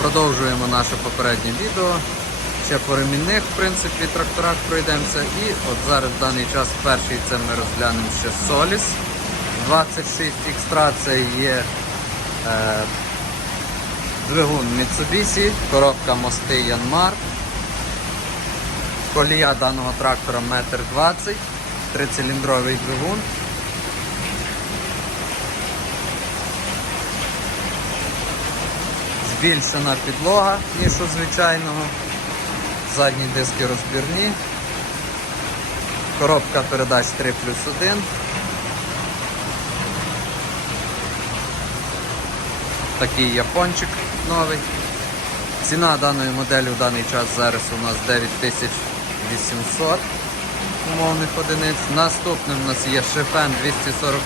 Продовжуємо наше попереднє відео. Ще по ремінних, в принципі, тракторах пройдемося. І от зараз в даний час перший це ми розглянемо ще Solis. 26 Xtra це є е, двигун Mitsubishi, коробка мости Yanmar. Колія даного трактора 1,20 м, трициліндровий двигун. Збільшена підлога, ніж у звичайного. Задні диски розбірні. Коробка передач 3 плюс 1. Такий япончик новий. Ціна даної моделі в даний час зараз у нас 9800 умовних одиниць. Наступним у нас є Шефен 240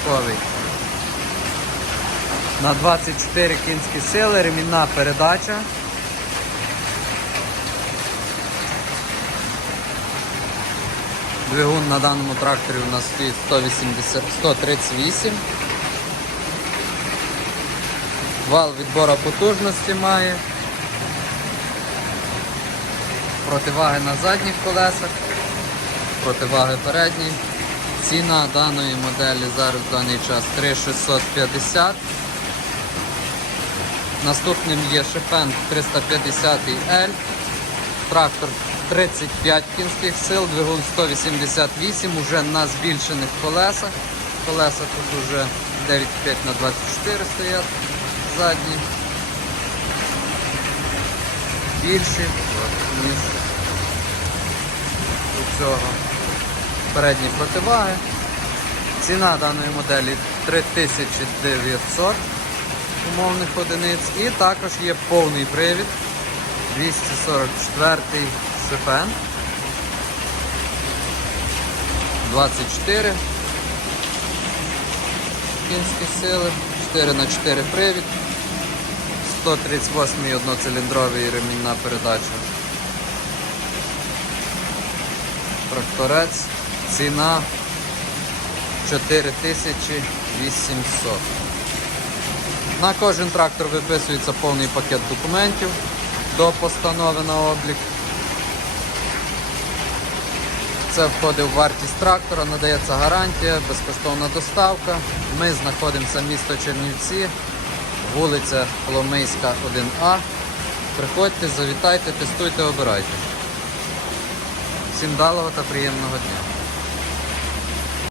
на 24 кінські сили, ремінна передача. Двигун на даному тракторі у нас стоїть 180, 138. Вал відбору потужності має. Противаги на задніх колесах, противаги передні. Ціна даної моделі зараз в даний час 3650. Наступним є Шефен 350L. Трактор 35 кінських сил, двигун 188, уже на збільшених колесах. Колеса тут вже 9,5 на 24 стоять задні. Більші, ніж у цього. Передні противаги. Ціна даної моделі 3900 умовних одиниць. І також є повний привід. 244 шифен 24 кінські сили, 4 на 4 привід, 138 одноциліндровий ремінна передача. Тракторець, ціна. 4800. На кожен трактор виписується повний пакет документів до постанови на облік. Це входить в вартість трактора, надається гарантія, безкоштовна доставка. Ми знаходимося місто Чернівці, вулиця Коломийська, 1А. Приходьте, завітайте, тестуйте, обирайте. Всім далого та приємного дня.